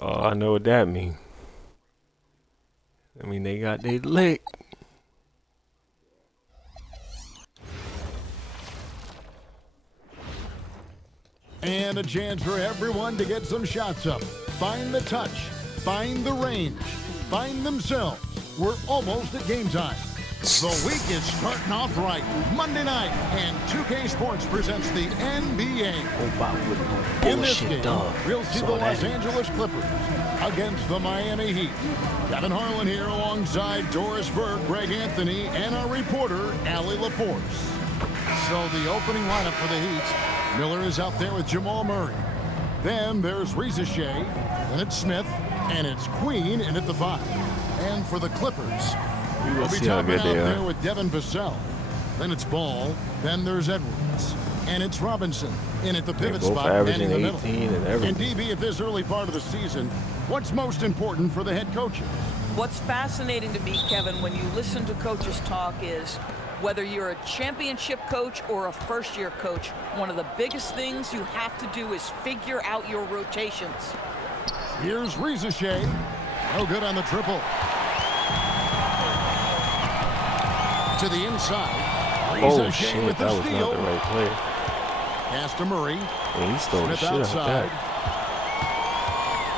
Oh, I know what that means. I mean, they got their lick. And a chance for everyone to get some shots up. Find the touch. Find the range. Find themselves. We're almost at game time. The week is starting off right. Monday night, and 2K Sports presents the NBA. In this game, we'll see the Los Angeles Clippers against the Miami Heat. Kevin Harlan here alongside Doris Berg, Greg Anthony, and our reporter, Allie LaForce. So the opening lineup for the Heat, Miller is out there with Jamal Murray. Then there's Reza Shea, then it's Smith, and it's Queen in at the 5. And for the Clippers, we'll be topping out there with Devin Vassell. Then it's Ball, then there's Edwards, and it's Robinson in at the pivot spot and in the middle. And DB, at this early part of the season, what's most important for the head coaches? What's fascinating to me, Kevin, when you listen to coaches talk is whether you're a championship coach or a first-year coach, one of the biggest things you have to do is figure out your rotations. Here's Reza Shea. No good on the triple. To the inside. Oh, shit, that was not the right play. Pass to Murray. Yeah, he stole the shit out of that.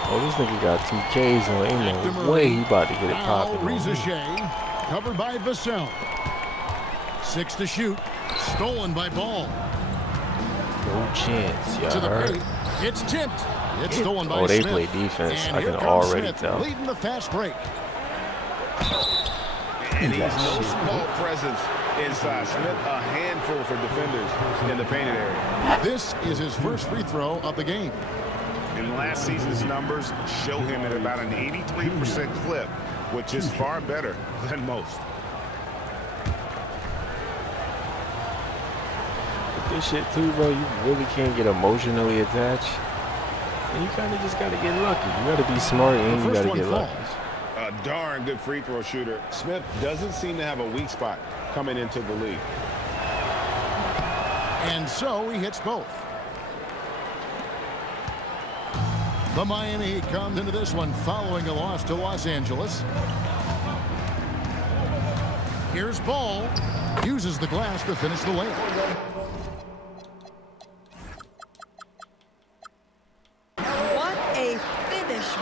Oh, this nigga got 2 Ks and ain't no way he about to get it popping. Reza Shea, covered by Vassell. 6 to shoot. Stolen by Ball. No chance, y'all to the heard? paint. It's tipped. It's stolen by Oh, they Smith. play defense. And I here can comes already Smith, tell. leading the fast break. And he's no small presence inside. Smith, a handful for defenders in the painted area. This is his first free throw of the game. And last season's numbers show him at about an 83% clip, which is far better than most. This shit too, bro, you really can't get emotionally attached. And you kind of just got to get lucky. You got to be smart and you got to get lucky. A darn good free throw shooter. Smith doesn't seem to have a weak spot coming into the league. And so he hits both. The Miami Heat comes into this one following a loss to Los Angeles. Here's Ball. Uses the glass to finish the layup.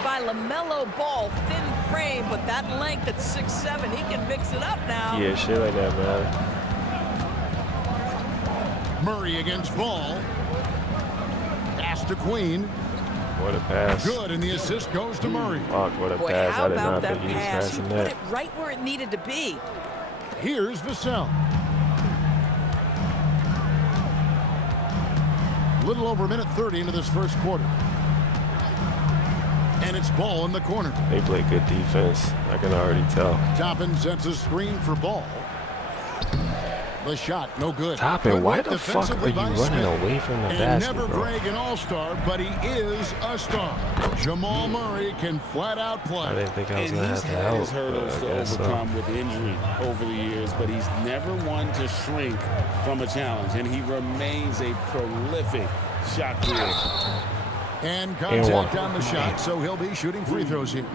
By LaMelo Ball, thin frame, but that length at 6'7", he can mix it up now. Yeah, shit like that, man. Murray against Ball. Pass to Queen. What a pass. Good, and the assist goes to Murray. Fuck, what a Boy, pass. how I did about not that think he was pass? passing He that. put it right where it needed to be. Here's Vassell. Little over a minute 30 into this first quarter. And it's Ball in the corner. They play good defense. I can already tell. Toppin sets a screen for Ball. The shot, no good. Toppin, why the fuck are you running away from the basket, Never bro? Greg an all-star, but he is a star. Jamal Murray can flat out play. I didn't think I was going to have to help. He's had his hurdles to overcome with injury over the years, but he's never one to shrink from a challenge, and he remains a prolific shot creator. And contact on the shot, so he'll be shooting free throws here.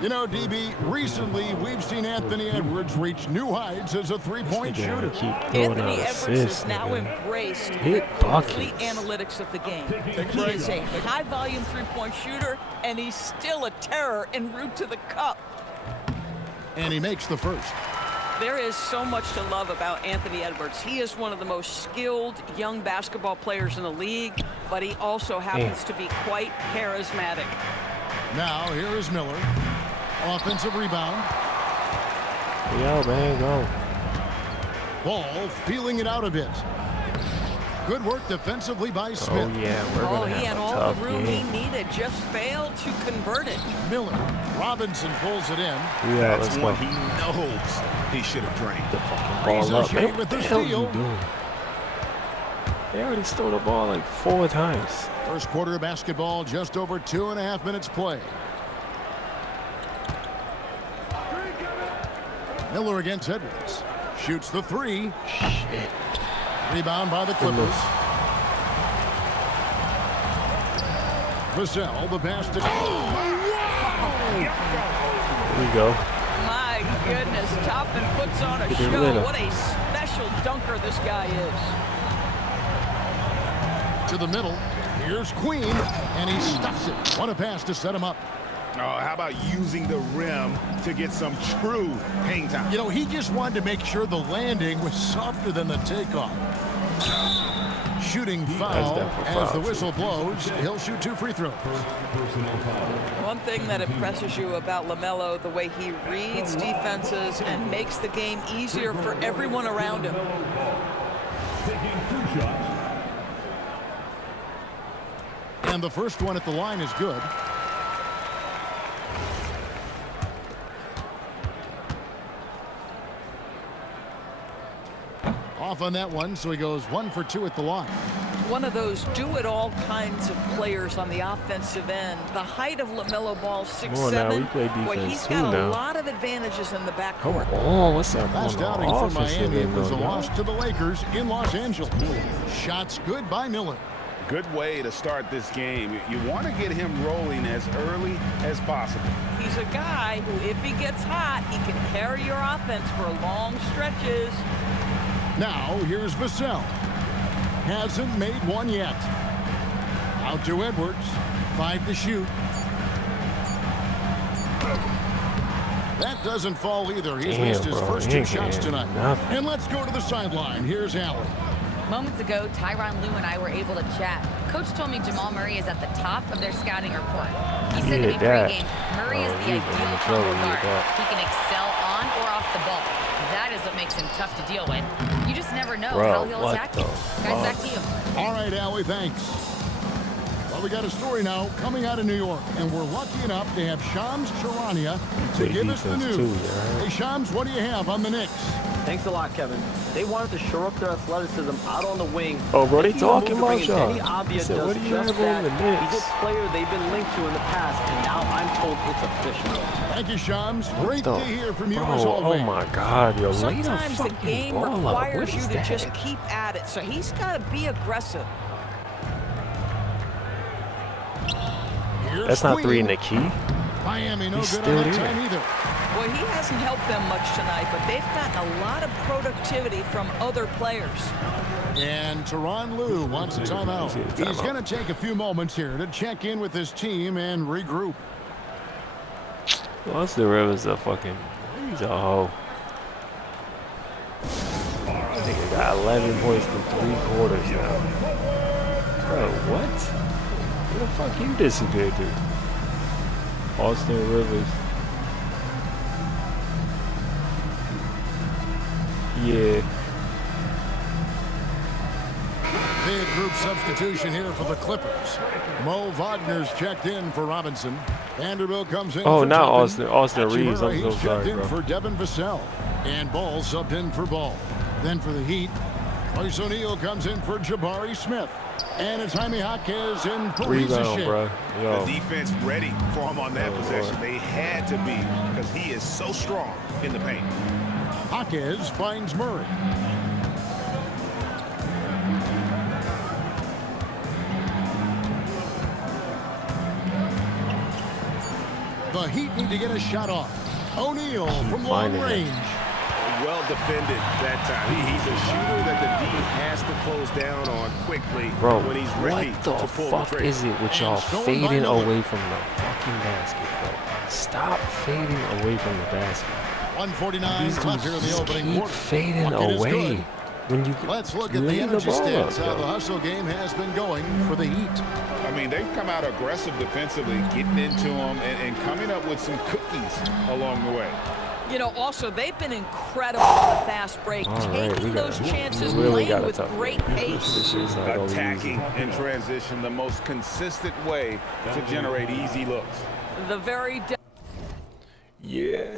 You know, DB, recently we've seen Anthony Edwards reach new heights as a three-point shooter. Anthony Edwards has now embraced the complete analytics of the game. He is a high-volume three-point shooter, and he's still a terror en route to the cup. And he makes the first. There is so much to love about Anthony Edwards. He is one of the most skilled young basketball players in the league, but he also happens to be quite charismatic. Now, here is Miller. Offensive rebound. Yo, man, go. Ball feeling it out a bit. Good work defensively by Smith. Oh, yeah, we're going to he have had a all tough the room game. he needed, just failed to convert it. Miller. Robinson pulls it in. Yeah, That's let's one go. he knows he should have drained. The fucking ball up, man. What the hell are you doing? They already stole the ball like 4 times. First quarter of basketball, just over 2.5 minutes play. Miller against Edwards. Shoots the three. Shit. Rebound by the Clippers. Vassell, the pass to... There we go. My goodness, Toppin puts on a Get it show. lit up. What a special dunker this guy is. To the middle. Here's Queen, and he stuffs it. What a pass to set him up. Oh, how about using the rim to get some true hang time? You know, he just wanted to make sure the landing was softer than the takeoff. Shooting foul as the whistle blows. He'll shoot 2 free throws. One thing that impresses you about LaMelo, the way he reads defenses and makes the game easier for everyone around him. And the first one at the line is good. Off on that one, so he goes 1 for 2 at the line. One of those do-it-all kinds of players on the offensive end. The height of LaMelo Ball, 6'7". Boy, he's got a lot of advantages in the backcourt. Oh, what's up? Last outing for Miami, it was a loss to the Lakers in Los Angeles. Shots good by Miller. Good way to start this game. You want to get him rolling as early as possible. He's a guy who, if he gets hot, he can carry your offense for long stretches. Now, here's Vassell. Hasn't made one yet. Out to Edwards. 5 to shoot. That doesn't fall either. He's missed his first 2 shots tonight. And let's go to the sideline. Here's Allen. Moments ago, Tyronn Lue and I were able to chat. Coach told me Jamal Murray is at the top of their scouting report. He said to me pregame, Murray is the ideal combo guard. He can excel on or off the ball. That is what makes him tough to deal with. You just never know how he'll attack you. Guys, back to you. All right, Allie, thanks. Well, we got a story now coming out of New York, and we're lucky enough to have Shams Charania to give us the news. Hey, Shams, what do you have on the Knicks? Thanks a lot, Kevin. They wanted to shore up their athleticism out on the wing. Oh, bro, they talking about y'all. Danny Avdia Said, does what do you just have on that. the Knicks? He's a player they've been linked to in the past, and now I'm told it's official. Thank you, Shams. Great to hear from you as Oh always. my God, yo. Sometimes the game requires you to that? just keep at it, so he's got to be aggressive. Here's That's not Queen. 3 in the key. Miami, no He's good still on that there. time either. Well, he hasn't helped them much tonight, but they've gotten a lot of productivity from other players. And Tyronn Lue wants a timeout. He's going to take a few moments here to check in with his team and regroup. Austin Rivers a fucking, he's a hoe. Nigga got 11 points through 3 quarters now. Bro, what? Who the fuck you disappeared to? Austin Rivers. Yeah. Big group substitution here for the Clippers. Mo Wagner's checked in for Robinson. Vanderbilt comes in. Oh, for not Toppin. Austin Reeves. I'm so He's checked sorry, in bro. for Devin Vassell. And Ball subbed in for Ball. Then for the Heat, Royce O'Neal comes in for Jabari Smith. And it's Jaime Jaquez in for Rebound, bro. Yo. The defense ready for him on that possession. They had to be, because he is so strong in the paint. Jaquez finds Murray. The Heat need to get a shot off. O'Neal from long range. Well defended that time. He's a shooter that the D has to close down on quickly when he's ready what to the pull fuck the trigger. is it with y'all fading away from the fucking basket, bro? Stop fading away from the basket. 149 left here in the opening keep quarter. fading Bucket is away. good. When you Let's look at the lay energy ball stats, up, how yo. the hustle game has been going for the Heat. I mean, they've come out aggressive defensively, getting into them and coming up with some cookies along the way. You know, also, they've been incredible on the fast break, taking those chances, playing with great pace. Attacking in transition, the most consistent way to generate easy looks. The very Yeah.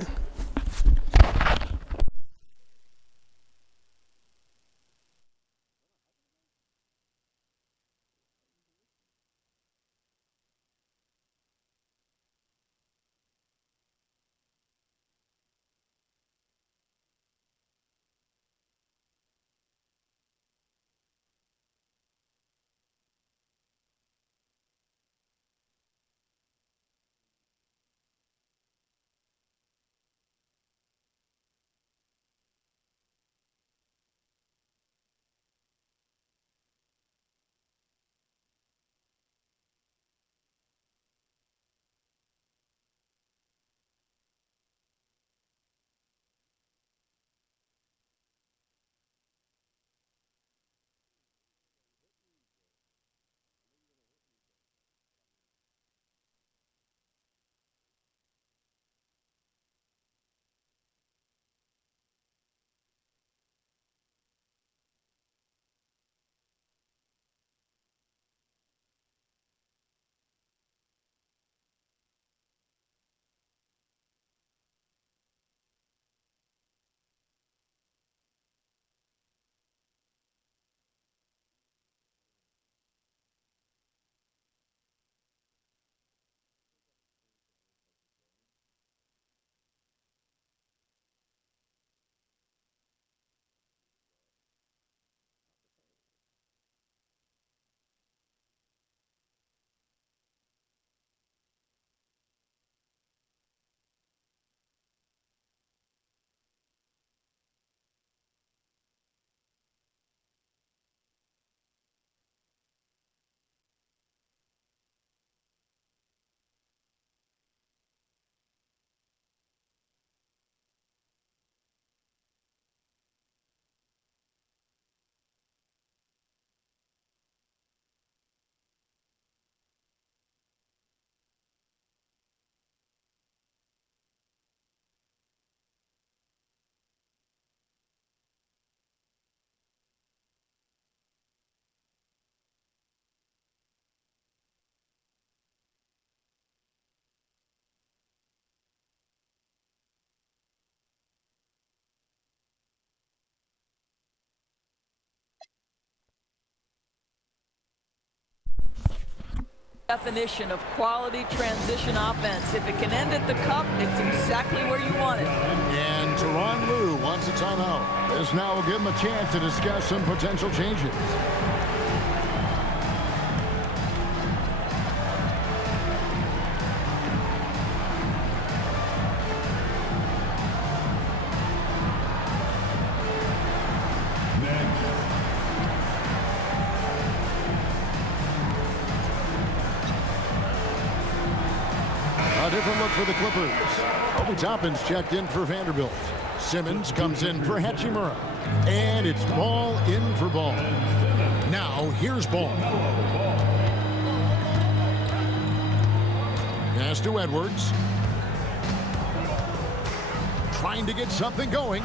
definition of quality transition offense. If it can end at the cup, it's exactly where you want it. And Tyronn Lue wants a timeout. This now will give him a chance to discuss some potential changes. A different look for the Clippers. Obi Toppin's checked in for Vanderbilt. Simmons comes in for Hachimura. And it's Ball in for Ball. Now, here's Ball. Pass to Edwards. Trying to get something going.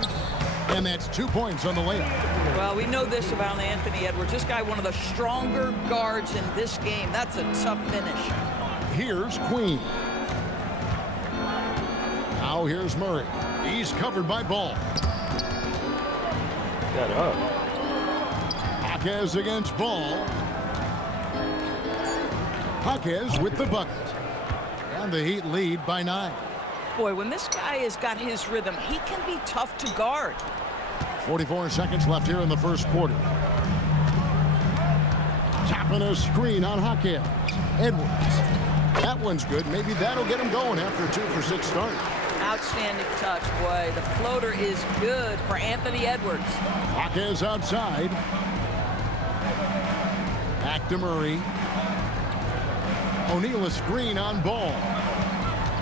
And that's 2 points on the layup. Well, we know this about Anthony Edwards. This guy, one of the stronger guards in this game. That's a tough finish. Here's Queen. Now here's Murray. He's covered by Ball. Got up. Jaquez against Ball. Jaquez with the bucket. And the Heat lead by 9. Boy, when this guy has got his rhythm, he can be tough to guard. 44 seconds left here in the first quarter. Tapping a screen on Jaquez. Edwards. That one's good. Maybe that'll get him going after a 2-for-6 start. Outstanding touch, boy. The floater is good for Anthony Edwards. Jaquez outside. Back to Murray. O'Neal a screen on Ball.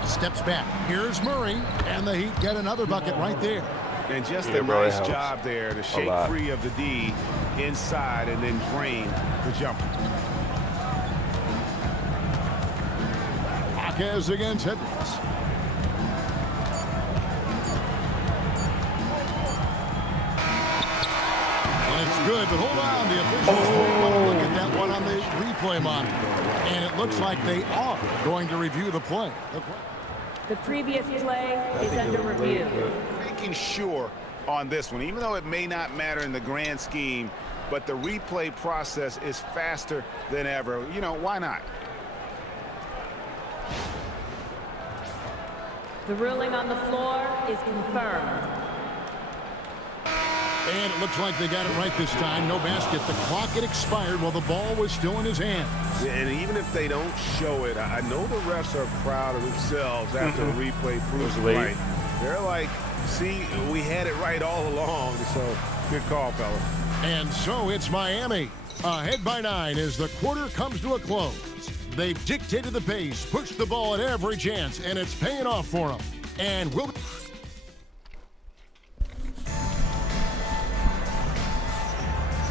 Steps back. Here's Murray. And the Heat get another bucket right there. And just a nice job there to shake free of the D inside and then drain the jumper. Jaquez against Edwards. And it's good, but hold on. The officials may want to look at that one on the replay monitor. And it looks like they are going to review the play. The previous play is under review. Making sure on this one, even though it may not matter in the grand scheme, but the replay process is faster than ever. You know, why not? The ruling on the floor is confirmed. And it looks like they got it right this time. No basket. The clock had expired while the ball was still in his hand. Yeah, and even if they don't show it, I know the refs are proud of themselves after the replay proves it right. They're like, see, we had it right all along. So good call, fellas. And so it's Miami ahead by 9 as the quarter comes to a close. They've dictated the pace, pushed the ball at every chance, and it's paying off for them. And we'll...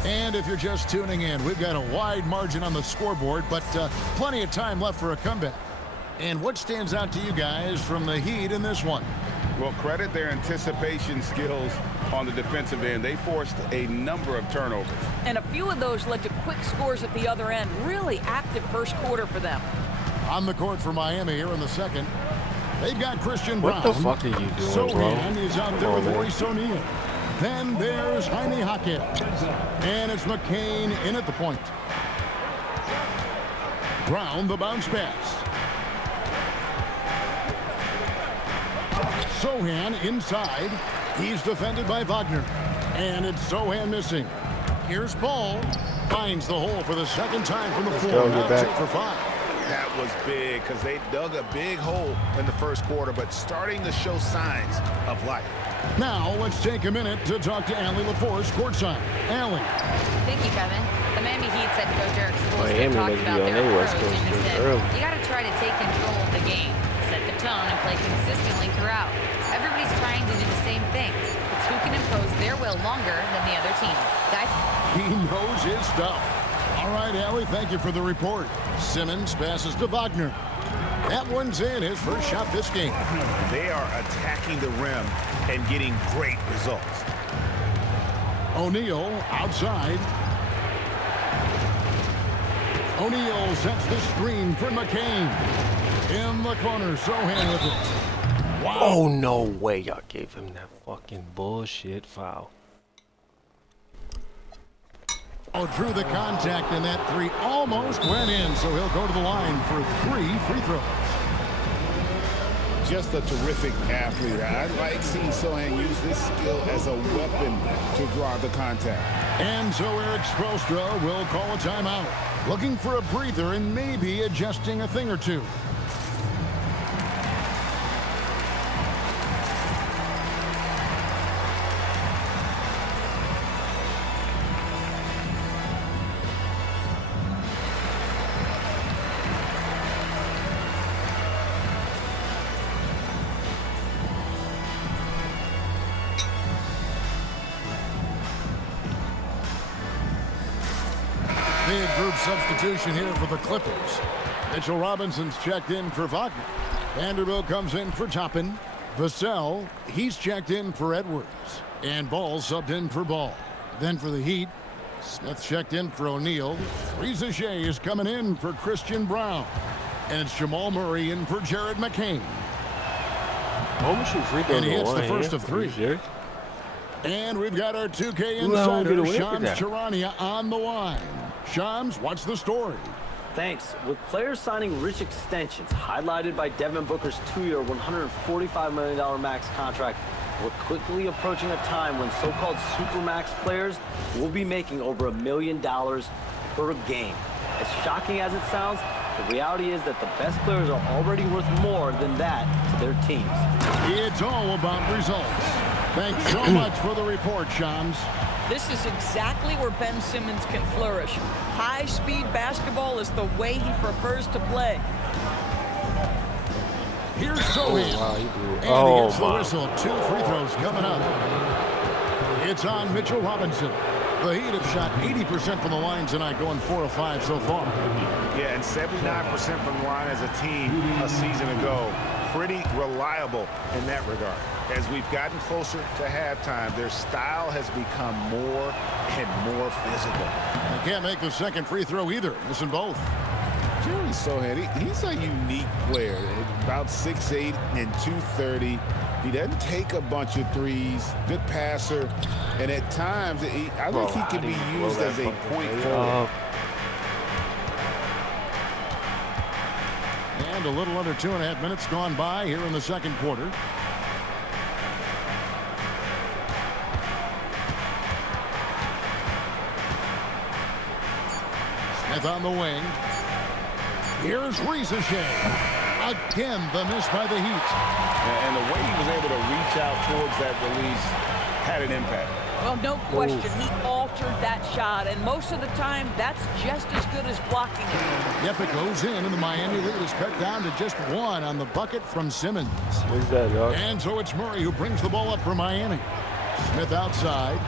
And if you're just tuning in, we've got a wide margin on the scoreboard, but plenty of time left for a comeback. And what stands out to you guys from the Heat in this one? Well, credit their anticipation skills on the defensive end. They forced a number of turnovers. And a few of those led to quick scores at the other end. Really active first quarter for them. On the court for Miami here in the second. They've got Christian Brown. What the fuck are you doing, bro? Sohan is out there with Maurice O'Neal. Then there's Jaime Jaquez. And it's McCain in at the point. Brown, the bounce pass. Sohan inside. He's defended by Wagner. And it's Sohan missing. Here's Ball. Finds the hole for the second time from the floor. Now 2 for 5. That was big because they dug a big hole in the first quarter, but starting to show signs of life. Now let's take a minute to talk to Allie LaForce courtside. Allie. Thank you, Kevin. The Miami Heat head coach Eric Spoelstra talked about their approach, and he said, you got to try to take control of the game, set the tone, and play consistently throughout. Everybody's trying to do the same thing. It's who can impose their will longer than the other team. Guys? He knows his stuff. All right, Allie, thank you for the report. Simmons passes to Wagner. That one's in, his first shot this game. They are attacking the rim and getting great results. O'Neal outside. O'Neal sets the screen for McCain. In the corner, Sohan with it. Wow. Oh, no way y'all gave him that fucking bullshit foul. Through the contact, and that three almost went in, so he'll go to the line for 3 free throws. Just a terrific athlete. I like seeing Sohan use this skill as a weapon to draw the contact. And so Eric Spoelstra will call a timeout, looking for a breather and maybe adjusting a thing or two. Big group substitution here for the Clippers. Mitchell Robinson's checked in for Wagner. Vanderbilt comes in for Toppin. Vassell, he's checked in for Edwards. And Ball subbed in for Ball. Then for the Heat, Smith checked in for O'Neal. Reza Shea is coming in for Christian Brown. And it's Jamal Murray in for Jared McCain. And he hits the first of 3. And we've got our 2K insider, Shams Charania, on the line. Shams, what's the story? Thanks. With players signing rich extensions, highlighted by Devin Booker's 2-year, $145 million max contract, we're quickly approaching a time when so-called supermax players will be making over $1 million per game. As shocking as it sounds, the reality is that the best players are already worth more than that to their teams. It's all about results. Thanks so much for the report, Shams. This is exactly where Ben Simmons can flourish. High-speed basketball is the way he prefers to play. Here's Sohan. And he gets the whistle. 2 free throws coming up. It's on Mitchell Robinson. The Heat have shot 80% from the line tonight, going 4 of 5 so far. Yeah, and 79% from the line as a team a season ago. Pretty reliable in that regard. As we've gotten closer to halftime, their style has become more and more physical. And they can't make the second free throw either. Missing both. Jerry Sohan, he's a unique player. About 6'8" and 230. He doesn't take a bunch of threes. Good passer. And at times, I think he can be used as a point forward. And a little under 2.5 minutes gone by here in the second quarter. Smith on the wing. Here's Reza Shea. Again, the miss by the Heat. And the way he was able to reach out towards that release had an impact. Well, no question. He altered that shot, and most of the time, that's just as good as blocking it. Yep, it goes in, and the Miami lead is cut down to just 1 on the bucket from Simmons. What's that, dog? And so it's Murray who brings the ball up for Miami. Smith outside.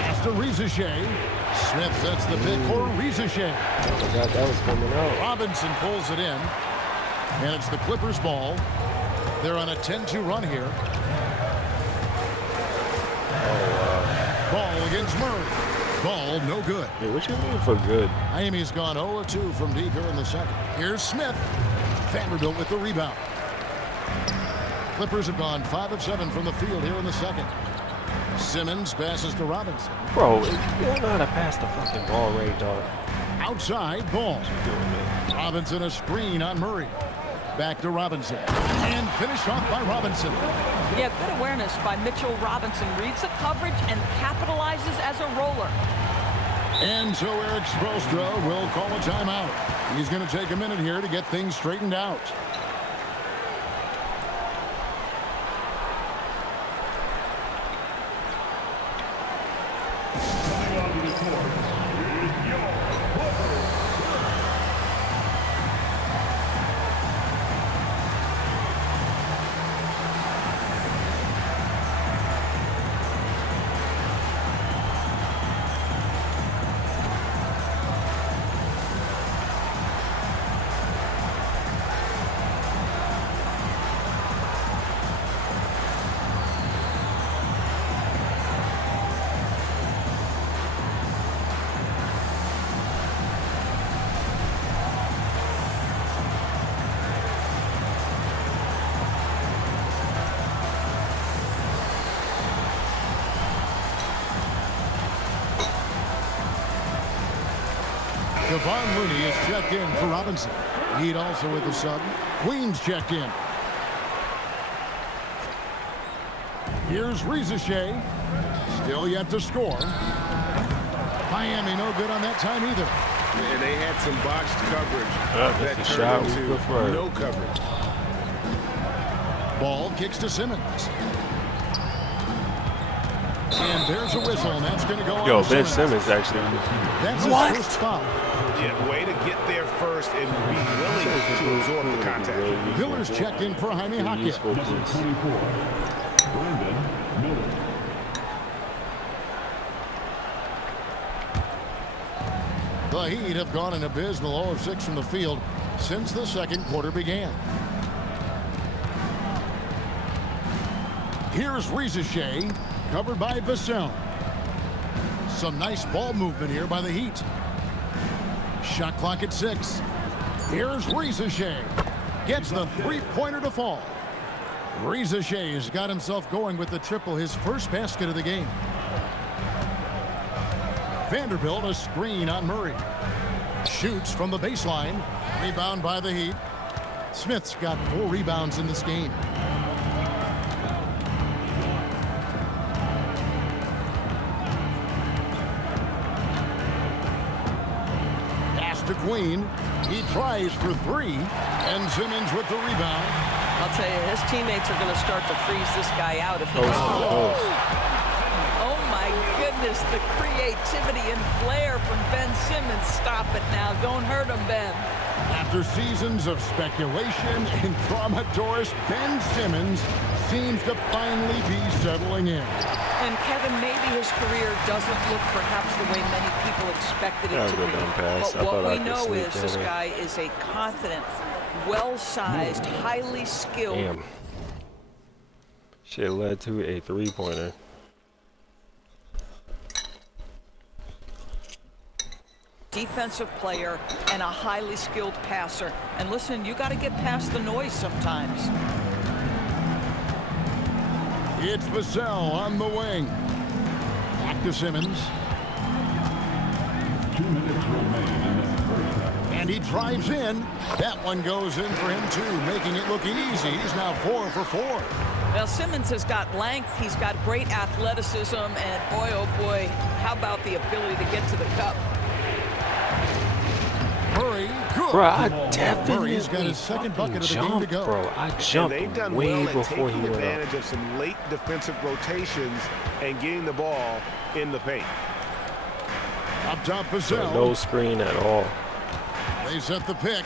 Pass to Reza Shea. Smith sets the pick for Reza Shea. I forgot that was coming out. Robinson pulls it in. And it's the Clippers' ball. They're on a 10-2 run here. Ball against Murray. Ball no good. Hey, what you mean for good? Miami's gone 0 of 2 from deep here in the second. Here's Smith. Vanderbilt with the rebound. Clippers have gone 5 of 7 from the field here in the second. Simmons passes to Robinson. Bro, you don't know how to pass the fucking ball right, dog. Outside, Ball. Robinson a screen on Murray. Back to Robinson. And finished off by Robinson. Yeah, good awareness by Mitchell Robinson. Reads the coverage and capitalizes as a roller. And so Eric Spoelstra will call a timeout. He's going to take a minute here to get things straightened out. Devon Looney is checked in for Robinson. Heat also with the sub. Queens checked in. Here's Rizachet. Still yet to score. Miami no good on that time either. And they had some boxed coverage that that's a shot turned we into prefer. no coverage. Ball kicks to Simmons. And there's a whistle, and that's going to go Yo, on Ben Simmons. Simmons actually. That's his first foul. Yeah, way to get there first and be willing to absorb the contact. Miller's checked in for Jaime Jaquez. Useful piece. The Heat have gone an abysmal 0 of 6 from the field since the second quarter began. Here's Rizachet, covered by Vassell. Some nice ball movement here by the Heat. Shot clock at 6. Here's Rizachet. Gets the three-pointer to fall. Rizachet has got himself going with the triple, his first basket of the game. Vanderbilt a screen on Murray. Shoots from the baseline. Rebound by the Heat. Smith's got 4 rebounds in this game. Pass to Queen. He tries for 3. And Simmons with the rebound. I'll tell you, his teammates are going to start to freeze this guy out if he doesn't. Oh my goodness, the creativity and flair from Ben Simmons. Stop it now. Don't hurt him, Ben. After seasons of speculation and drama, Doris, Ben Simmons seems to finally be settling in. And Kevin, maybe his career doesn't look perhaps the way many people expected it to be. But what we know is this guy is a confident, well-sized, highly skilled. Damn. Shit led to a three-pointer. Defensive player and a highly skilled passer. And listen, you got to get past the noise sometimes. It's Vassell on the wing. Back to Simmons. 2 minutes remain in the first half. And he drives in. That one goes in for him too, making it look easy. He's now 4 for 4. Well, Simmons has got length. He's got great athleticism. And boy, oh boy, how about the ability to get to the cup? Murray, good. Bro, I definitely Murray's got his second bucket of the game to go. Bro, I And jumped they've done way well at before he taking went up. advantage of some late defensive rotations and getting the ball in the paint. Up top, Vassell. No screen at all. They set the pick.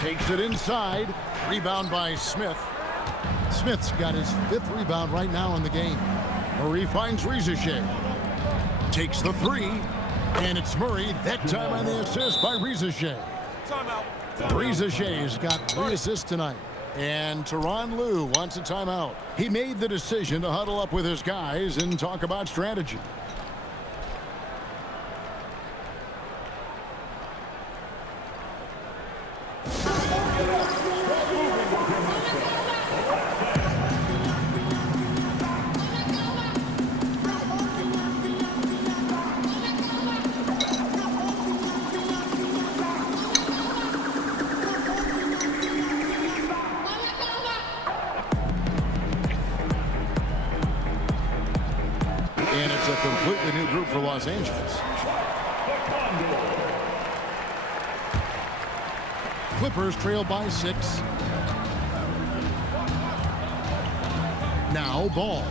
Takes it inside. Rebound by Smith. Smith's got his 5th rebound right now in the game. Murray finds Rizachet. Takes the 3. And it's Murray, that time on the assist by Rizachet. Timeout. Rizachet's got 3 assists tonight. And Tyronn Lue wants a timeout. He made the decision to huddle up with his guys and talk about strategy. And it's a completely new group for Los Angeles. Clippers trail by 6. Now Ball.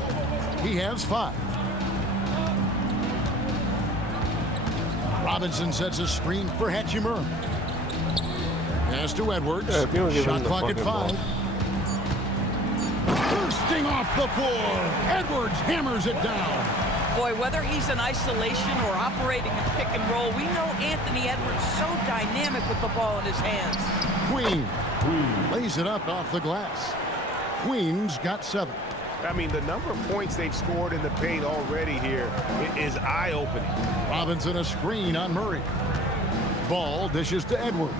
He has 5. Robinson sets a screen for Hachimura. Pass to Edwards. Yeah, if you don't give him Shot the clock at fucking 5. ball. Bursting off the floor. Edwards hammers it down. Boy, whether he's in isolation or operating in pick and roll, we know Anthony Edwards so dynamic with the ball in his hands. Queen lays it up off the glass. Queen's got 7. I mean, the number of points they've scored in the paint already here is eye-opening. Robinson a screen on Murray. Ball dishes to Edwards.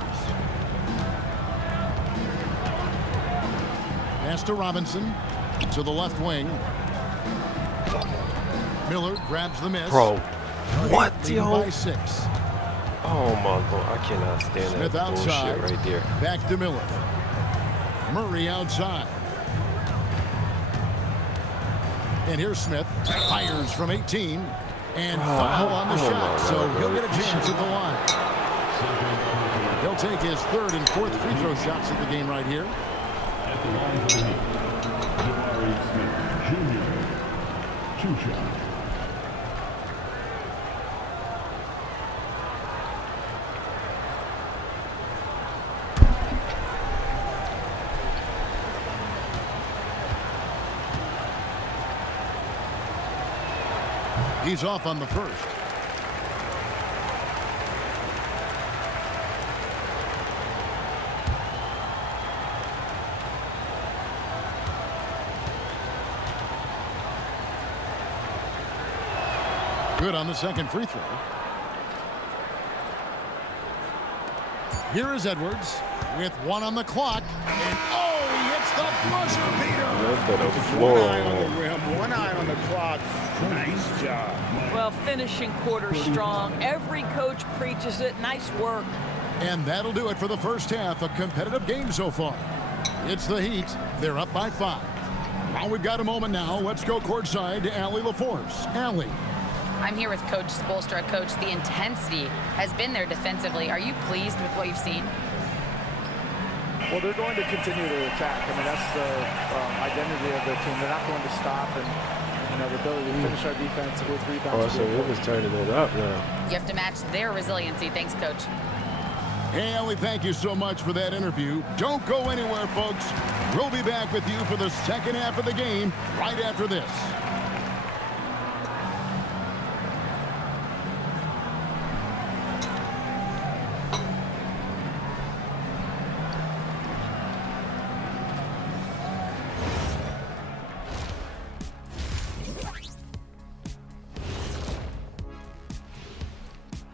Pass to Robinson. To the left wing. Miller grabs the miss. Bro, what, Leading yo? by 6. Oh my God, I cannot stand Smith that outside, bullshit right there. back to Miller. Murray outside. And here's Smith. Fires from 18. And foul on the shot, so he'll get a chance at the line. He'll take his third and fourth free throw shots of the game right here. At the line for the Heat, Smith Jr. 2 shots. He's off on the first. Good on the second free throw. Here is Edwards with 1 on the clock. And oh, he hits the buzzer beater. One eye on the rim, 1 eye on the clock. Nice job. Well, finishing quarter strong. Every coach preaches it. Nice work. And that'll do it for the first half. A competitive game so far. It's the Heat. They're up by 5. Well, we've got a moment now. Let's go courtside to Allie LaForce. Allie. I'm here with Coach Spoelstra. Coach, the intensity has been there defensively. Are you pleased with what you've seen? Well, they're going to continue to attack. I mean, that's the identity of their team. They're not going to stop, and the ability to finish our defense with rebounds. Oh, so it was turning it up now. You have to match their resiliency. Thanks, Coach. Hey, Allie, thank you so much for that interview. Don't go anywhere, folks. We'll be back with you for the second half of the game right after this.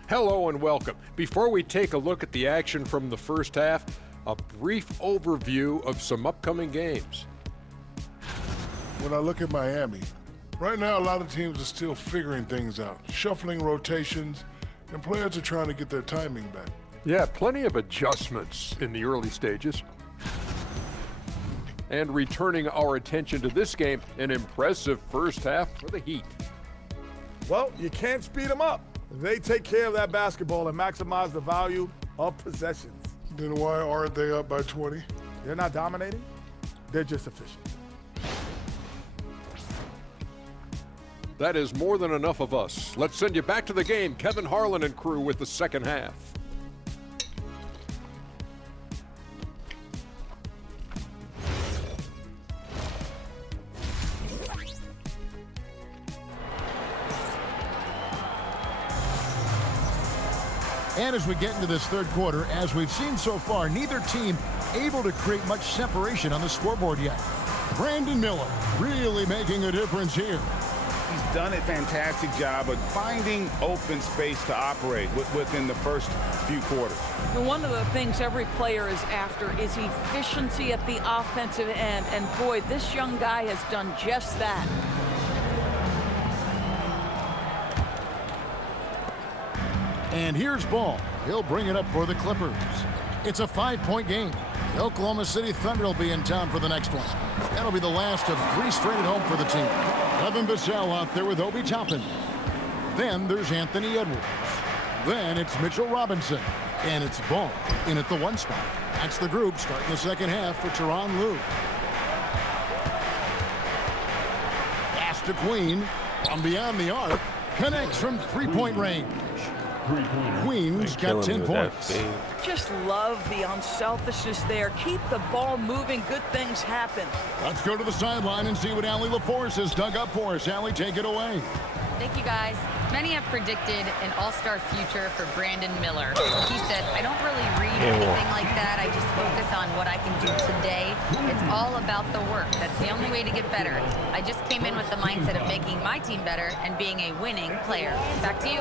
Hello and welcome. Before we take a look at the action from the first half, a brief overview of some upcoming games. When I look at Miami, right now a lot of teams are still figuring things out, shuffling rotations, and players are trying to get their timing back. Yeah, plenty of adjustments in the early stages. And returning our attention to this game, an impressive first half for the Heat. Well, you can't speed them up. They take care of that basketball and maximize the value of possessions. Then why aren't they up by 20? They're not dominating. They're just efficient. That is more than enough of us. Let's send you back to the game. Kevin Harlan and crew with the second half. And as we get into this third quarter, as we've seen so far, neither team able to create much separation on the scoreboard yet. Brandon Miller really making a difference here. He's done a fantastic job of finding open space to operate within the first few quarters. One of the things every player is after is efficiency at the offensive end. And boy, this young guy has done just that. And here's Ball. He'll bring it up for the Clippers. It's a 5-point game. The Oklahoma City Thunder will be in town for the next one. That'll be the last of 3 straight at home for the team. Evan Vassell out there with Obi Toppin. Then there's Anthony Edwards. Then it's Mitchell Robinson. And it's Ball in at the 1 spot. That's the group starting the second half for Tyronn Lue. Pass to Queen. From beyond the arc. Connects from 3-point range. Queen's got 10 points. Just love the unselfishness there. Keep the ball moving. Good things happen. Let's go to the sideline and see what Allie LaForce has dug up for us. Allie, take it away. Thank you, guys. Many have predicted an all-star future for Brandon Miller. He said, I don't really read anything like that. I just focus on what I can do today. It's all about the work. That's the only way to get better. I just came in with the mindset of making my team better and being a winning player. Back to you.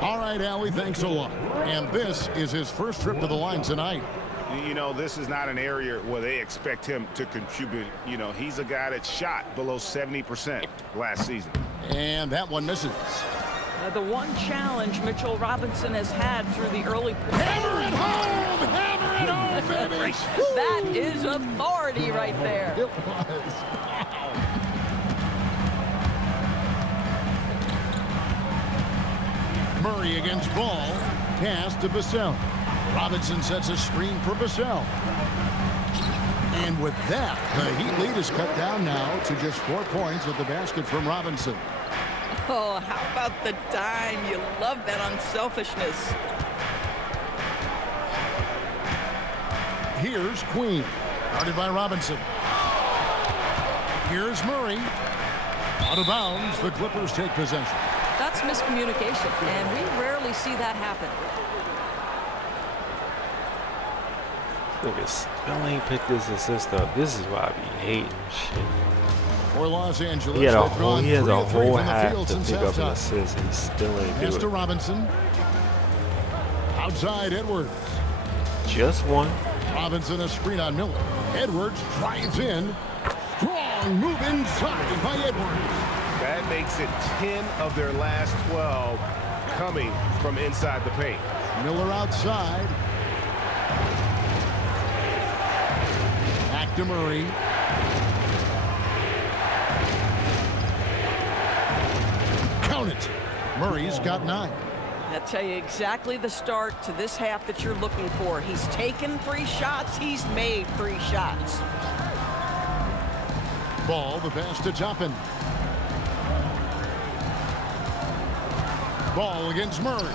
All right, Allie, thanks a lot. And this is his first trip to the line tonight. You know, this is not an area where they expect him to contribute. You know, he's a guy that shot below 70% last season. And that one misses. The one challenge Mitchell Robinson has had through the early... Hammer it home! Hammer it home, baby! That is authority right there. It was. Murray against Ball. Pass to Vassell. Robinson sets a screen for Vassell. And with that, the Heat lead is cut down now to just 4 points with the basket from Robinson. Oh, how about the dime? You love that unselfishness. Here's Queen. Guarded by Robinson. Here's Murray. Out of bounds, the Clippers take possession. That's miscommunication, and we rarely see that happen. Look, still ain't picked this assist up. This is why I be hating shit. For Los Angeles, He has a whole half to pick up an assist. He still ain't do it. Mr. Robinson. Outside Edwards. Just one. Robinson a screen on Miller. Edwards drives in. Strong move inside by Edwards. That makes it 10 of their last 12 coming from inside the paint. Miller outside. Back to Murray. Count it. Murray's got 9. I'll tell you exactly the start to this half that you're looking for. He's taken 3 shots. He's made 3 shots. Ball, the pass to Toppin. Ball against Murray.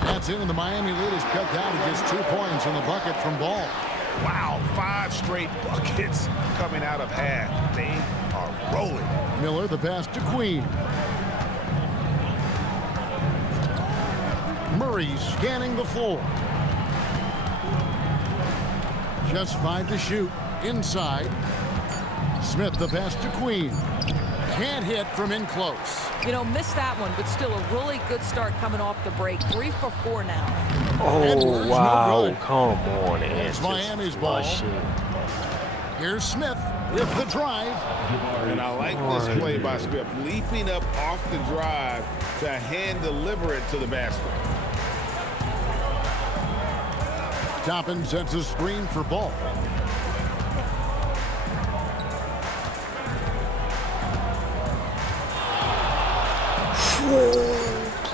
That's in, and the Miami lead is cut down to just 2 points in the bucket from Ball. Wow, 5 straight buckets coming out of half. They are rolling. Miller, the pass to Queen. Murray scanning the floor. Just 5 to shoot. Inside. Smith, the pass to Queen. Can't hit from in close. You know, missed that one, but still a really good start coming off the break. 3 for 4 now. Oh, Edwards, wow. No Come on, it's Miami's ball. Here's Smith with the drive. And I like this play by Smith, leaping up off the drive to hand deliver it to the basket. Toppin sets a screen for Ball.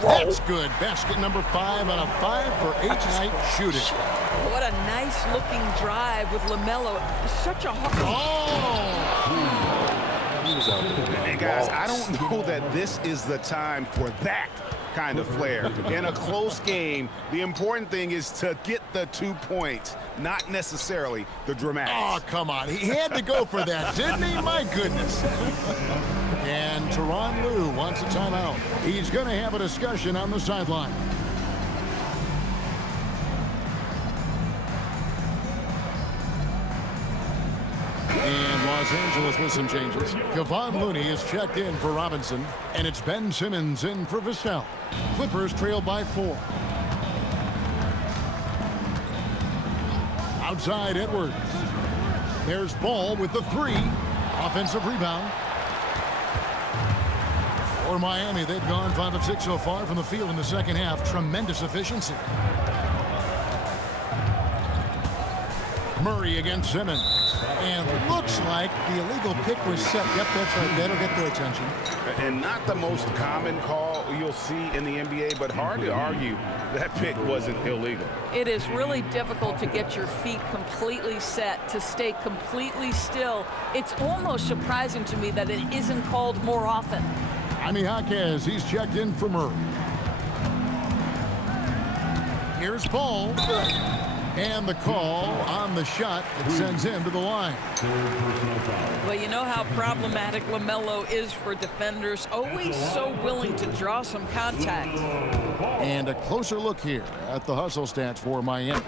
That's good. Basket number 5 on a 5-for-8 night shooting. What a nice looking drive with LaMelo. Such a hard. And guys, I don't know that this is the time for that kind of flair. In a close game, the important thing is to get the 2 points, not necessarily the dramatics. Oh, come on. He had to go for that, didn't he? My goodness. And Tyronn Lue wants a timeout. He's going to have a discussion on the sideline. And Los Angeles with some changes. Kevon Looney is checked in for Robinson, and it's Ben Simmons in for Vassell. Clippers trail by 4. Outside Edwards. There's Ball with the 3. Offensive rebound. For Miami, they've gone 5 of 6 so far from the field in the second half. Tremendous efficiency. Murray against Simmons. And looks like the illegal pick was set. Yep, that's right. That'll get their attention. And not the most common call you'll see in the NBA, but hard to argue that pick wasn't illegal. It is really difficult to get your feet completely set, to stay completely still. It's almost surprising to me that it isn't called more often. Jaime Jaquez, he's checked in for Murray. Here's Ball. And the call on the shot that sends him to the line. Well, you know how problematic LaMelo is for defenders. Always so willing to draw some contact. And a closer look here at the hustle stats for Miami.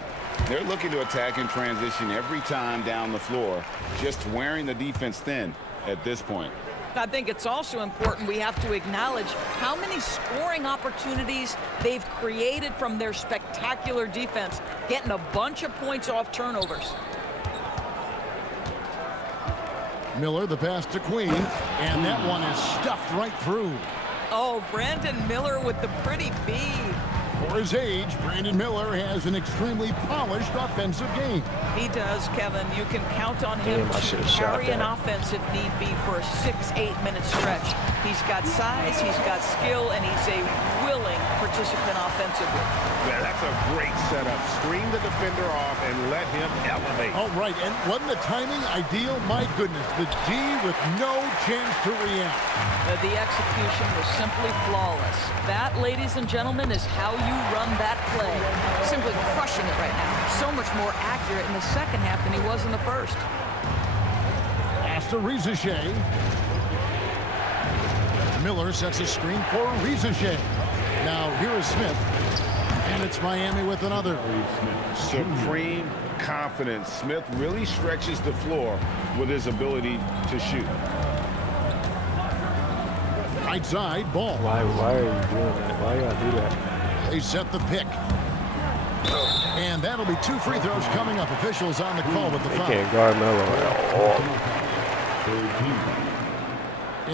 They're looking to attack in transition every time down the floor, just wearing the defense thin at this point. I think it's also important we have to acknowledge how many scoring opportunities they've created from their spectacular defense, getting a bunch of points off turnovers. Miller, the pass to Queen, and that one is stuffed right through. Oh, Brandon Miller with the pretty feed. For his age, Brandon Miller has an extremely polished offensive game. He does, Kevin. You can count on him to carry an offense if need be for a 6-8 minute stretch. He's got size, he's got skill, and he's a willing participant offensively. Yeah, that's a great setup. Screen the defender off and let him elevate. All right, and wasn't the timing ideal? My goodness, the D with no chance to react. The execution was simply flawless. That, ladies and gentlemen, is how you run that play. Simply crushing it right now. So much more accurate in the second half than he was in the first. Pass to Rizachet. Miller sets a screen for Rizachet. Now here is Smith. And it's Miami with another. Supreme confidence. Smith really stretches the floor with his ability to shoot. Right side, ball. Why are you doing that? Why y'all do that? They set the pick. And that'll be 2 free throws coming up. Officials on the call with the foul. They can't guard Melo at all.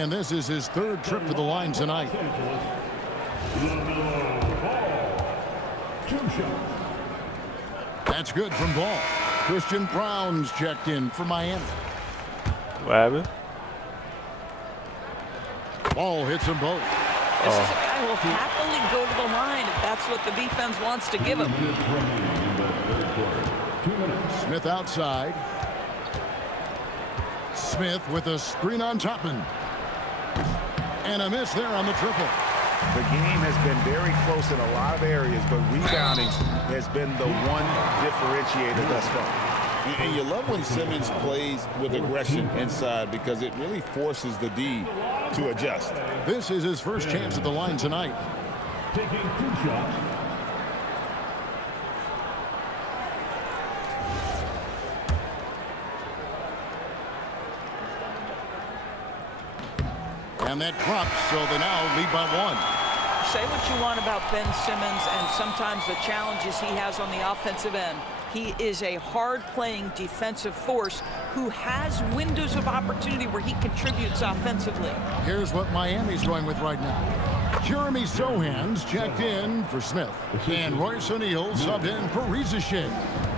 And this is his 3rd trip to the line tonight. That's good from Ball. Christian Brown's checked in for Miami. What happened? Ball hits them both. This is a guy who will happily go to the line if that's what the defense wants to give him. Smith outside. Smith with a screen on Topman. And a miss there on the triple. The game has been very close in a lot of areas, but rebounding has been the one differentiator thus far. And you love when Simmons plays with aggression inside because it really forces the D to adjust. This is his first chance at the line tonight. Taking 2 shots. And that drops, so they now lead by 1. Say what you want about Ben Simmons and sometimes the challenges he has on the offensive end. He is a hard-playing defensive force who has windows of opportunity where he contributes offensively. Here's what Miami's going with right now. Jeremy Sohan's checked in for Smith. And Royce O'Neal subbed in for Rizachet.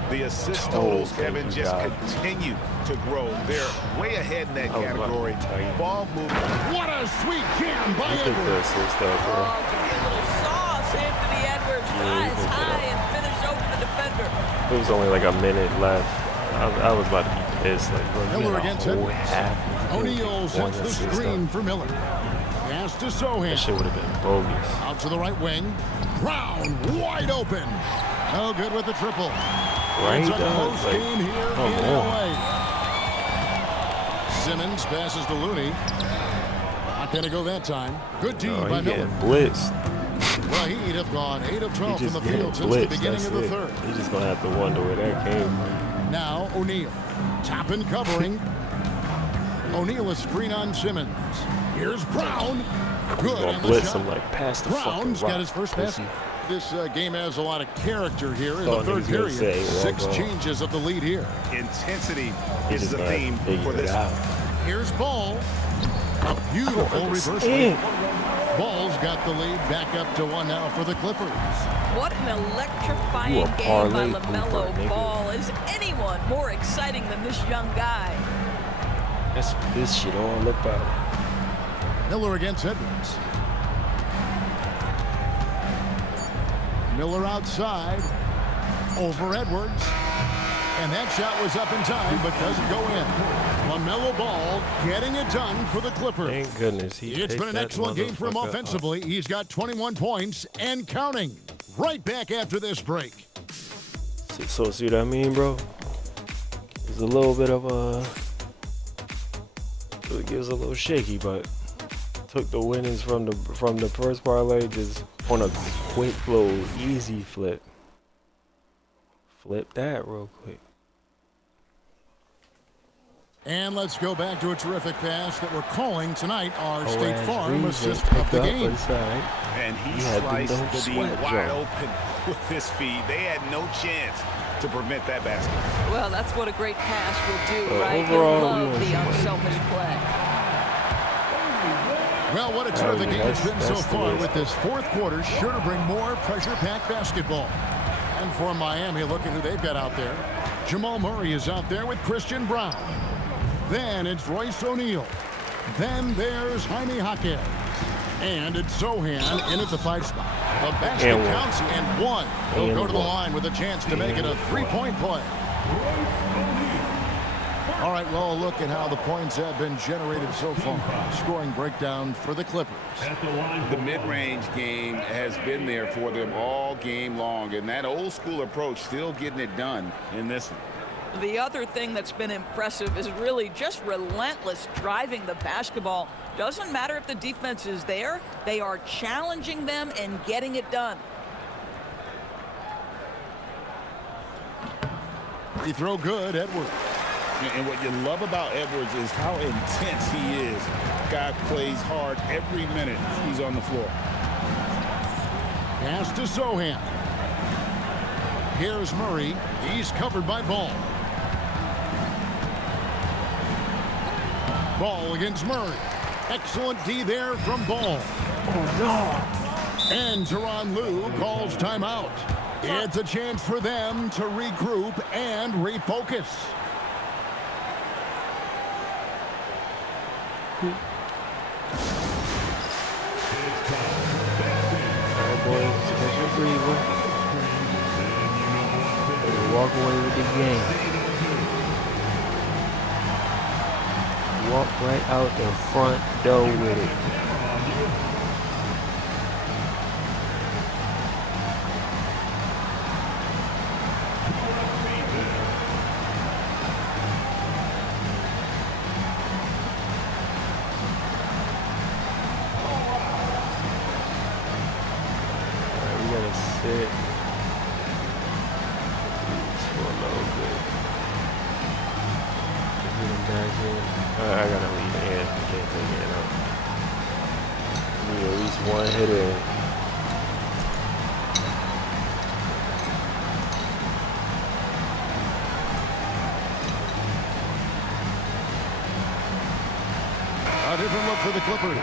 The assist totals, Kevin, just continue to grow. They're way ahead in that category. Ball movement. What a sweet jam by Edwards. Oh, give me a little sauce, Anthony Edwards. Rise high and finish over the defender. It was only like a minute left. I was about to be pissed. Like, Miller against Edwards. O'Neal sets the screen for Miller. Pass to Sohan. That shit would have been bogus. Out to the right wing. Brown wide open. No good with the triple. It's a close game here in LA. Simmons passes to Looney. Not going to go that time. Good D by Miller. Blitzed. Well, he'd have gone 8 of 12 from the field since the beginning of the 3rd. He's just going to have to wonder where that came from. Now O'Neal. Toppin covering. O'Neal a screen on Simmons. Here's Brown. Good on the blitz shot. him like past the Brown's got his first basket. This game has a lot of character here in the 3rd period. 6 changes of the lead here. Intensity is the theme for this. Here's Ball. A beautiful reverse. Ball's got the lead back up to 1 now for the Clippers. What an electrifying game by LaMelo Ball. Is anyone more exciting than this young guy? That's what this shit all about. Miller against Edwards. Miller outside, over Edwards, and that shot was up in time, but doesn't go in. LaMelo Ball getting it done for the Clippers. Thank goodness. It's been an excellent game for him offensively. He's got 21 points and counting. Right back after this break. So see what I mean, bro? It's a little bit of a... It gives a little shaky, but took the winnings from the first parlay just on a quick little easy flip. Flip that real quick. And let's go back to a terrific pass that we're calling tonight our State Farm assist of the game. And he sliced the D wide open with his feed. They had no chance to prevent that basket. Well, that's what a great pass will do, right? You'll love the unselfish play. Well, what a terrific game it's been so far with this fourth quarter. Sure to bring more pressure-packed basketball. And for Miami, look at who they've got out there. Jamal Murray is out there with Christian Brown. Then it's Royce O'Neal. Then there's Jaime Jaquez. And it's Zohan in at the 5 spot. The basket counts and one. He'll go to the line with a chance to make it a 3-point play. All right, well, a look at how the points have been generated so far. Scoring breakdown for the Clippers. The mid-range game has been there for them all game long, and that old-school approach still getting it done in this one. The other thing that's been impressive is really just relentless driving the basketball. Doesn't matter if the defense is there, they are challenging them and getting it done. Free throw good, Edwards. And what you love about Edwards is how intense he is. Guy plays hard every minute he's on the floor. Pass to Zohan. Here's Murray. He's covered by Ball. Ball against Murray. Excellent D there from Ball. Oh, no. And Tyronn Lue calls timeout. It's a chance for them to regroup and refocus. Alright, boys, catch your breather. Walk away with the game. Walk right out the front door with it. Sit. I gotta leave in. I can't take it out. Need at least one hitter. A different look for the Clippers.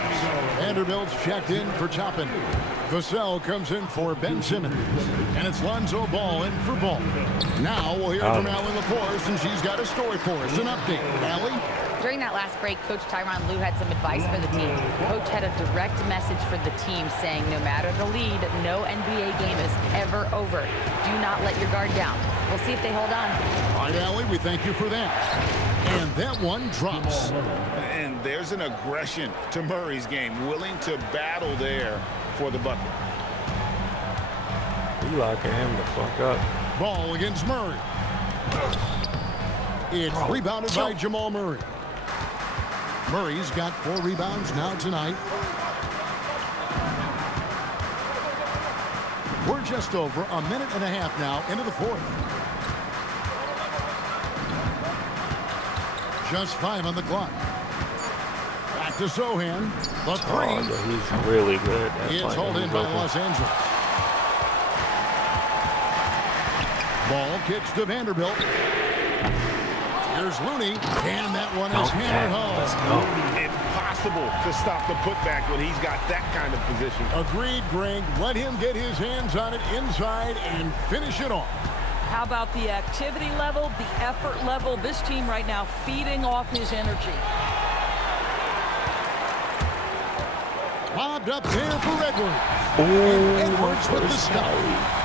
Vanderbilt's checked in for Toppin. Vassell comes in for Ben Simmons. And it's Lonzo Ball in for Ball. Now we'll hear from Allie LaForce, and she's got a story for us. An update. Allie? During that last break, Coach Tyronn Lue had some advice for the team. Coach had a direct message for the team saying no matter the lead, no NBA game is ever over. Do not let your guard down. We'll see if they hold on. All right, Allie, we thank you for that. And that one drops. And there's an aggression to Murray's game, willing to battle there for the bucket. You locking him the fuck up. Ball against Murray. It's rebounded by Jamal Murray. Murray's got 4 rebounds now tonight. We're just over a minute and a half now into the fourth. Just 5 on the clock. Back to Zohan. The 3. Oh, yeah, he's really good. It's hauled in by Los Angeles. Ball kicks to Vanderbilt. Here's Looney, and that one is hammered home. Let's go. Impossible to stop the putback when he's got that kind of position. Agreed, Greg. Let him get his hands on it inside and finish it off. How about the activity level, the effort level? This team right now feeding off his energy. Lobbed up there for Edwards. And Edwards with the stop.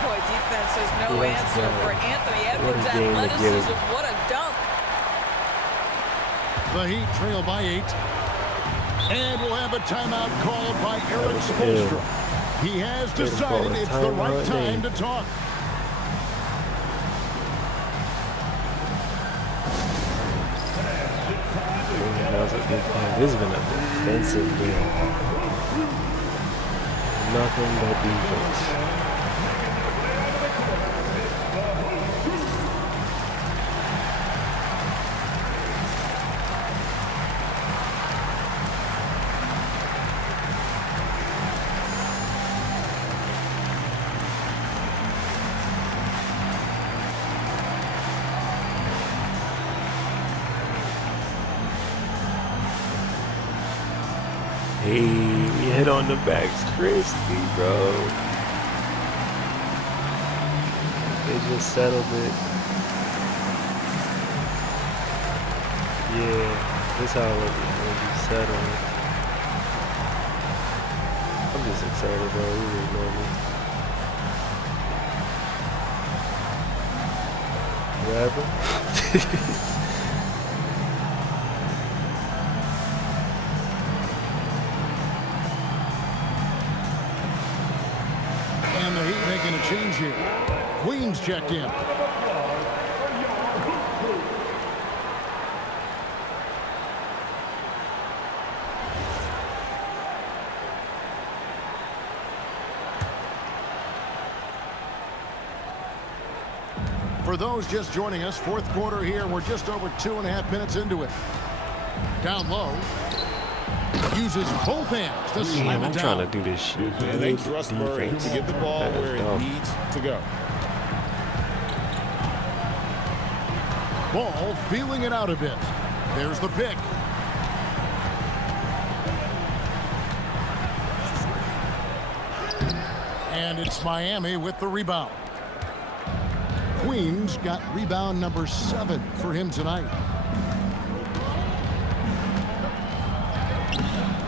Boy, defense has no answer for Anthony Edwards' athleticism. What a dunk. The Heat trail by 8. And we'll have a timeout called by Eric Spoelstra. He has decided it's the right time to talk. This has been a defensive game. Nothing but defense. Hey. hit on the back's crispy, bro. They just settled it. Yeah, this how it when you settle it. I'm just excited, bro. You really know me. Whatever. And the Heat making a change here. Queens checked in. For those just joining us, fourth quarter here. We're just over 2.5 minutes into it. Down low. Uses both hands to slam it down. I'm trying to do this shit. And they trust Murray to get the ball where it needs to go. Ball feeling it out a bit. There's the pick. And it's Miami with the rebound. Queens got rebound number 7 for him tonight.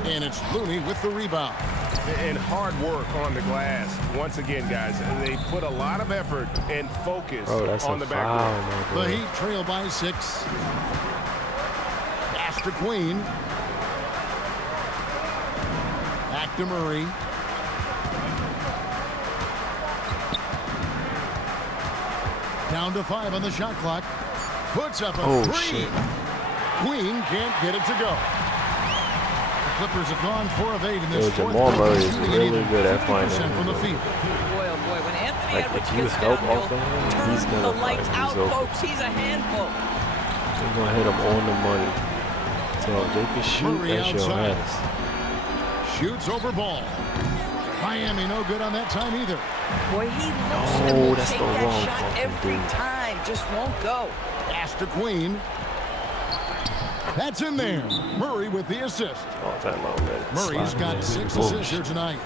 And it's Looney with the rebound. And hard work on the glass. Once again, guys, they put a lot of effort and focus on the back. The Heat trail by 6. Pass to Queen. Back to Murray. Down to 5 on the shot clock. Puts up a 3. Shit. Queen can't get it to go. The Clippers have gone 4 of 8 in this fourth Jamal quarter. Murray is really good at finding from the field. Boy, oh boy, when Anthony like Edwards if you gets help downhill, off of him, turn he's gonna the lights out, open. folks. He's a handful. They're gonna hit him on the money. So if they can shoot, Murray that's your outside. ass. Shoots over ball. Miami no good on that time either. Boy, he looks and will that's take the that wrong shot fucking every dude. time. Just won't go. Pass to Queen. That's in there. Murray with the assist. Murray's got 6 assists here tonight.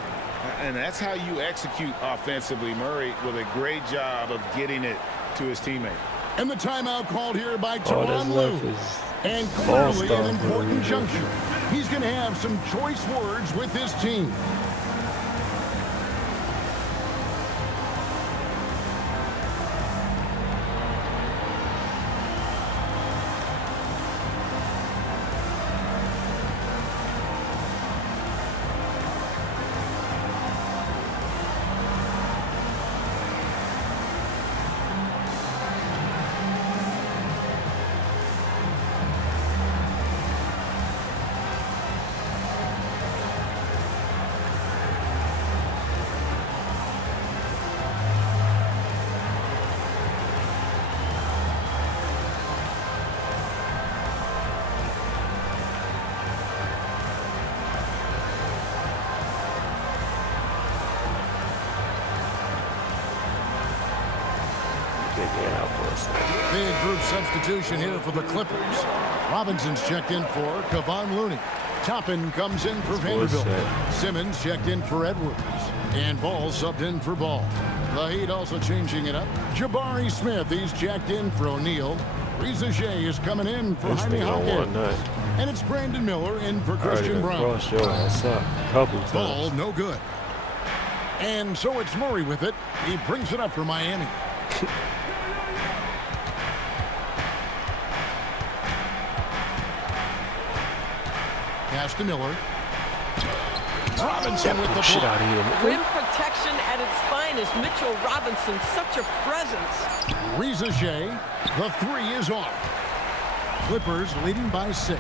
And that's how you execute offensively. Murray with a great job of getting it to his teammate. And the timeout called here by Tyronn Lue. And clearly an important juncture. He's going to have some choice words with his team. Big group substitution here for the Clippers. Robinson's checked in for Kevon Looney. Toppin comes in for Vanderbilt. Simmons checked in for Edwards. And Ball subbed in for Ball. The Heat also changing it up. Jabari Smith, he's checked in for O'Neal. Reza Shea is coming in for Jaime Hawkins. And it's Brandon Miller in for Christian Brown. Ball no good. And so it's Murray with it. He brings it up for Miami. Pass to Miller. Robinson with the block. Rim protection at its finest. Mitchell Robinson, such a presence. Reza Shea, the 3 is off. Clippers leading by 6.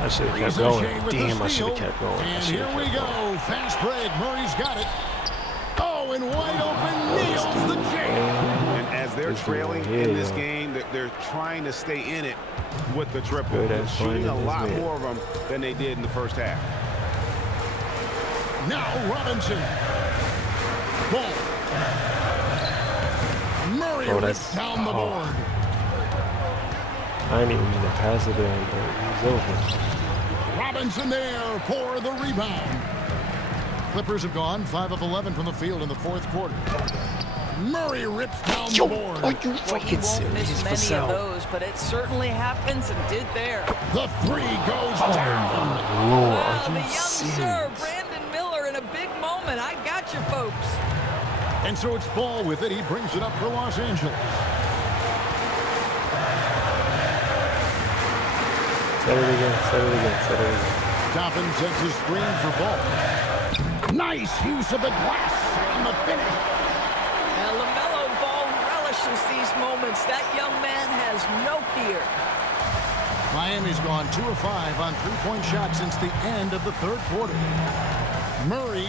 I should have kept going. Damn, I should have kept going. And here we go. Fast break. Murray's got it. Oh, and wide open. Nails the jam. And as they're trailing in this game, they're trying to stay in it with the triple. They're shooting a lot more of them than they did in the first half. Now Robinson. Ball. Murray rips down the board. I didn't even mean to pass it in, but he's open. Robinson there for the rebound. Clippers have gone 5 of 11 from the field in the fourth quarter. Murray rips down the board. Are you fucking He won't miss serious? many of those, but it certainly happens and did there. The three goes down. Lord, Wow, are the you young serious? sir, Brandon Miller, in a big moment. I got you, folks. And so it's Ball with it. He brings it up for Los Angeles. Set it again. Toppin sets his screen for Ball. Nice use of the glass on the finish. Now, LaMelo Ball relishes these moments. That young man has no fear. Miami's gone 2 of 5 on three-point shots since the end of the third quarter. Murray.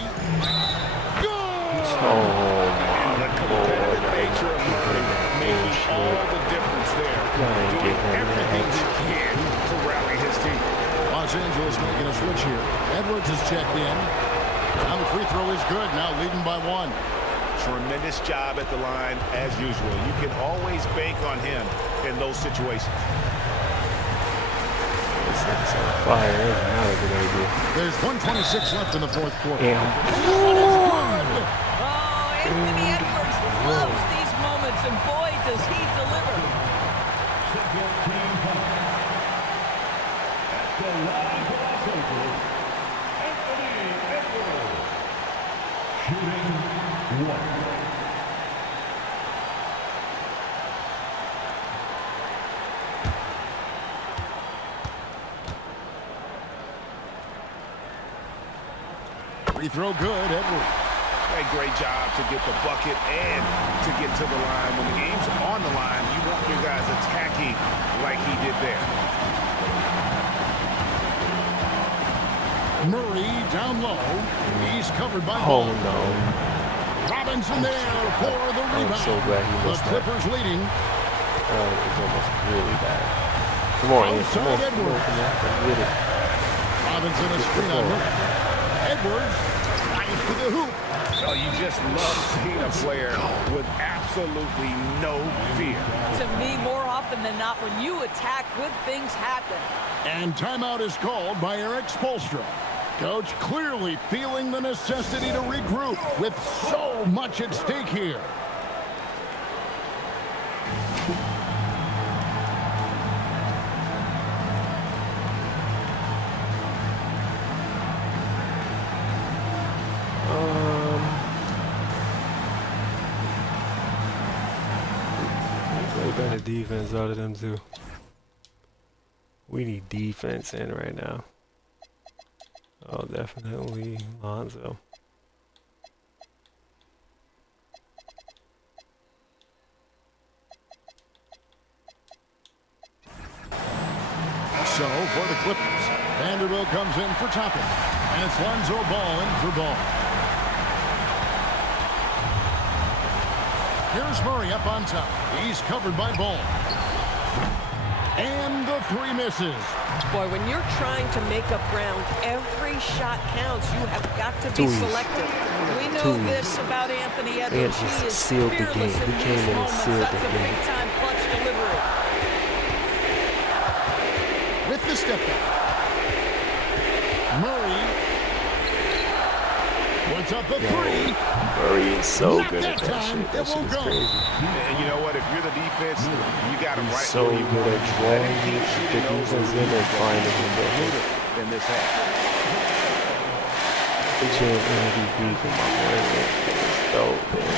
Oh, And the competitive nature of Murray making all the difference there. Doing everything he can to rally his team. Los Angeles making a switch here. Edwards has checked in. Now the free throw is good. Now leading by 1. Tremendous job at the line as usual. You can always bank on him in those situations. this thing's on fire. That's not a good idea. There's 1:26 left in the fourth quarter. Yeah. Oh, Anthony Edwards loves these moments, and boy, does he deliver. Second team foul. At the line for Los Angeles, Anthony Edwards. Shooting 1. Free throw good, Edwards. A great job to get the bucket and to get to the line. When the game's on the line, you want your guys attacking like he did there. Murray down low. He's covered by Oh, Ball. no. Robinson there for the rebound. I'm so glad he The missed that. Clippers leading. It was almost really bad. Come on, Ian. Come on. Get it. Robinson a screen on Murray. Edwards drives to the hoop. Oh, you just love seeing a player with absolutely no fear. To me, more often than not, when you attack, good things happen. And timeout is called by Eric Spoelstra. Coach clearly feeling the necessity to regroup with so much at stake here. Play better defense out of them too. We need defense in right now. Oh, definitely Lonzo. So for the Clippers, Vanderbilt comes in for Toppin. And it's Lonzo Ball in for Ball. Here's Murray up on top. He's covered by Ball. And the three misses. Boy, when you're trying to make up ground, every shot counts. You have got to be selective. We know this about Anthony Edwards. He He is sealed the fearless game. in He came these in and moments. sealed That's the a game. big-time clutch delivery. With the step back. Murray puts up the three. Murray is so Not good that at that time. shit. That It shit won't is go. crazy. And you know what? If you're the defense, you got him He's right so where you good want at him. drawing Let him keep the shooting those defense in and finding him. in this half. The champ MVP for my boy. Let's go, man.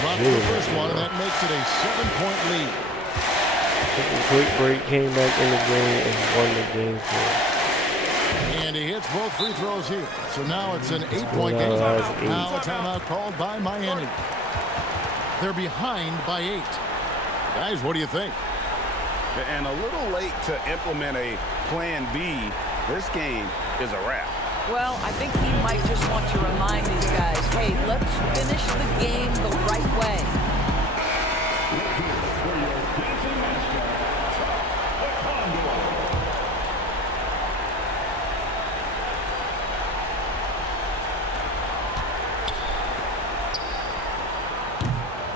Drops the first one, and that makes it a 7-point lead. Took a quick break, came back in the game, and won the game for us. And he hits both free throws here. So now it's an 8-point game. Now a timeout called by Miami. They're behind by 8. Guys, what do you think? And a little late to implement a plan B. This game is a wrap. Well, I think he might just want to remind these guys, hey, let's finish the game the right way.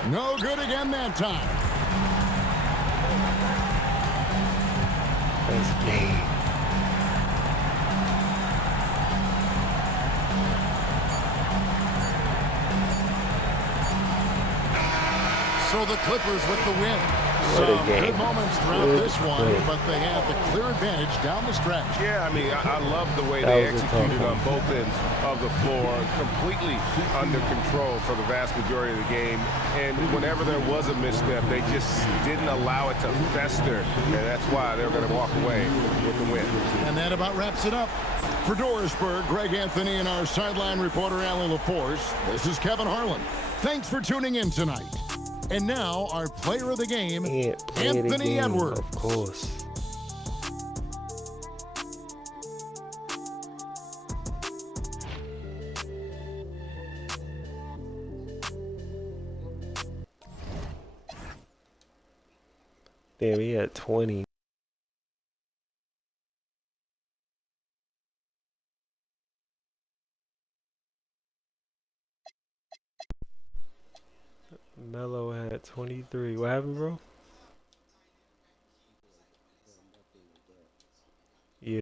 No good again that time. That's game. So the Clippers with the win. What a Some game. good moments throughout Good this one, play. but they have the clear advantage down the stretch. Yeah, I mean, I love the way That they was a executed tough on one. both ends of the floor, completely under control for the vast majority of the game. And whenever there was a misstep, they just didn't allow it to fester, and that's why they're going to walk away with the win. And that about wraps it up. For Dorisburg, Greg Anthony and our sideline reporter, Allie LaForce, this is Kevin Harlan. Thanks for tuning in tonight. And now, our player of the game, Anthony Edwards. Of course. Damn, he had 20. Melo had 23. What happened, bro?